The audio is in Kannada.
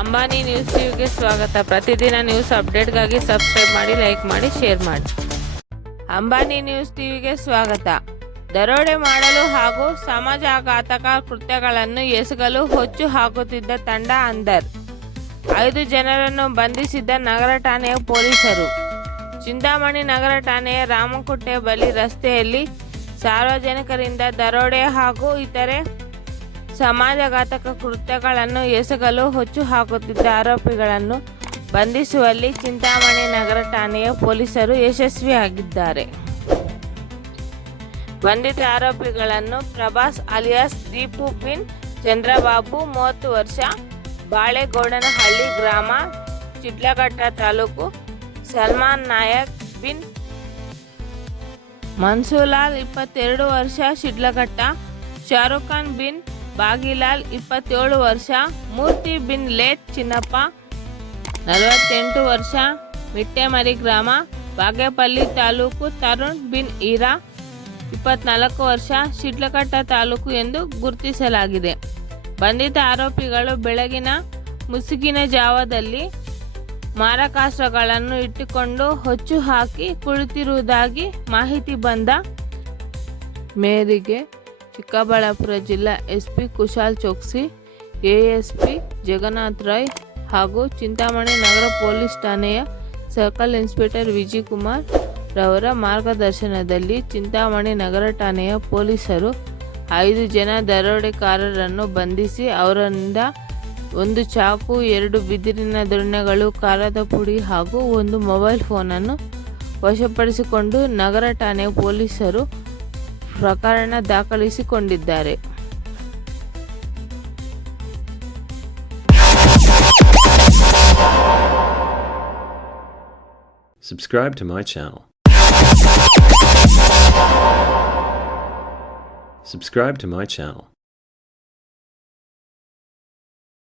ಅಂಬಾನಿ ನ್ಯೂಸ್ ಟಿವಿಗೆ ಸ್ವಾಗತ. ಪ್ರತಿದಿನ ನ್ಯೂಸ್ ಅಪ್ಡೇಟ್ಗಾಗಿ ಸಬ್ಸ್ಕ್ರೈಬ್ ಮಾಡಿ, ಲೈಕ್ ಮಾಡಿ, ಶೇರ್ ಮಾಡಿ. ಅಂಬಾನಿ ನ್ಯೂಸ್ ಟಿವಿಗೆ ಸ್ವಾಗತ. ದರೋಡೆ ಮಾಡಲು ಹಾಗೂ ಸಮಾಜಘಾತಕ ಕೃತ್ಯಗಳನ್ನು ಎಸಗಲು ಹೊಚ್ಚು ಹಾಕುತ್ತಿದ್ದ ತಂಡ ಅಂದರ್ ಐದು ಜನರನ್ನು ಬಂಧಿಸಿದ್ದ ನಗರ ಠಾಣೆಯ ಪೊಲೀಸರು. ಚಿಂತಾಮಣಿ ನಗರ ಠಾಣೆಯ ರಾಮಕುಟ್ಟೆ ಬಳಿ ರಸ್ತೆಯಲ್ಲಿ ಸಾರ್ವಜನಿಕರಿಂದ ದರೋಡೆ ಹಾಗೂ ಇತರೆ ಸಮಾಜಘಾತಕ ಕೃತ್ಯಗಳನ್ನು ಎಸಗಲು ಹೊಚ್ಚು ಹಾಕುತ್ತಿದ್ದ ಆರೋಪಿಗಳನ್ನು ಬಂಧಿಸುವಲ್ಲಿ ಚಿಂತಾಮಣಿ ನಗರ ಠಾಣೆಯ ಪೊಲೀಸರು ಯಶಸ್ವಿಯಾಗಿದ್ದಾರೆ. ಬಂಧಿತ ಆರೋಪಿಗಳನ್ನು ಪ್ರಭಾಸ್ ಅಲಿಯಾಸ್, ದೀಪು ಬಿನ್, ಚಂದ್ರಬಾಬು, ಮೂವತ್ತು ವರ್ಷ, ಬಾಳೆಗೌಡನಹಳ್ಳಿ ಗ್ರಾಮ ಚಿಡ್ಲಘಟ್ಟ ತಾಲೂಕು, ಸಲ್ಮಾನ್ ನಾಯಕ್ ಬಿನ್, ಮನ್ಸೂಲಾಲ್ ಇಪ್ಪತ್ತೆರಡು ವರ್ಷ, ಶಿಡ್ಲಘಟ್ಟ, ಶಾರುಖ್ ಖಾನ್ ಬಿನ್ ಬಾಗಿಲಾಲ್ ಇಪ್ಪತ್ತೇಳು ವರ್ಷ, ಮೂರ್ತಿ ಬಿನ್ ಲೇಟ್ ಚಿನ್ನಪ್ಪ, ನಲವತ್ತೆಂಟು ವರ್ಷ, ಮಿಟ್ಟೆಮರಿ ಗ್ರಾಮ, ಬಾಗೇಪಲ್ಲಿ ತಾಲೂಕು, ತರುಣ್ ಬಿನ್ ಈರಾ, ಇಪ್ಪತ್ನಾಲ್ಕು ವರ್ಷ, ಶಿಡ್ಲಘಟ್ಟ ತಾಲೂಕು ಎಂದು ಗುರುತಿಸಲಾಗಿದೆ. ಬಂಧಿತ ಆರೋಪಿಗಳು ಬೆಳಗಿನ ಮುಸುಗಿನ ಜಾವದಲ್ಲಿ ಮಾರಕಾಸ್ತ್ರಗಳನ್ನು ಇಟ್ಟುಕೊಂಡು ಹೊಚ್ಚು ಹಾಕಿ ಕುಳಿತಿರುವುದಾಗಿ ಮಾಹಿತಿ ಬಂದ ಮೇರೆಗೆ ಚಿಕ್ಕಬಳ್ಳಾಪುರ ಜಿಲ್ಲಾ ಎಸ್ಪಿ ಕುಶಾಲ್ ಚೋಕ್ಸಿ, ಎಎಸ್ಪಿ ಜಗನ್ನಾಥ್ ರಾಯ್ ಹಾಗೂ ಚಿಂತಾಮಣಿ ನಗರ ಪೊಲೀಸ್ ಠಾಣೆಯ ಸರ್ಕಲ್ ಇನ್ಸ್ಪೆಕ್ಟರ್ ವಿಜಯ್ ಕುಮಾರ್ ರವರ ಮಾರ್ಗದರ್ಶನದಲ್ಲಿ ಚಿಂತಾಮಣಿ ನಗರ ಠಾಣೆಯ ಪೊಲೀಸರು ಐದು ಜನ ದರೋಡೆಕಾರರನ್ನು ಬಂಧಿಸಿ ಅವರಿಂದ ಒಂದು ಚಾಕು, ಎರಡು ಬಿದಿರಿನ ದೊಣ್ಣೆಗಳು ಖಾರದ ಪುಡಿ ಹಾಗೂ ಒಂದು ಮೊಬೈಲ್ ಫೋನನ್ನು ವಶಪಡಿಸಿಕೊಂಡು ನಗರ ಠಾಣೆ ಪೊಲೀಸರು ಪ್ರಕರಣ ದಾಖಲಿಸಿಕೊಂಡಿದ್ದಾರೆ Subscribe to my channel. Subscribe to my channel.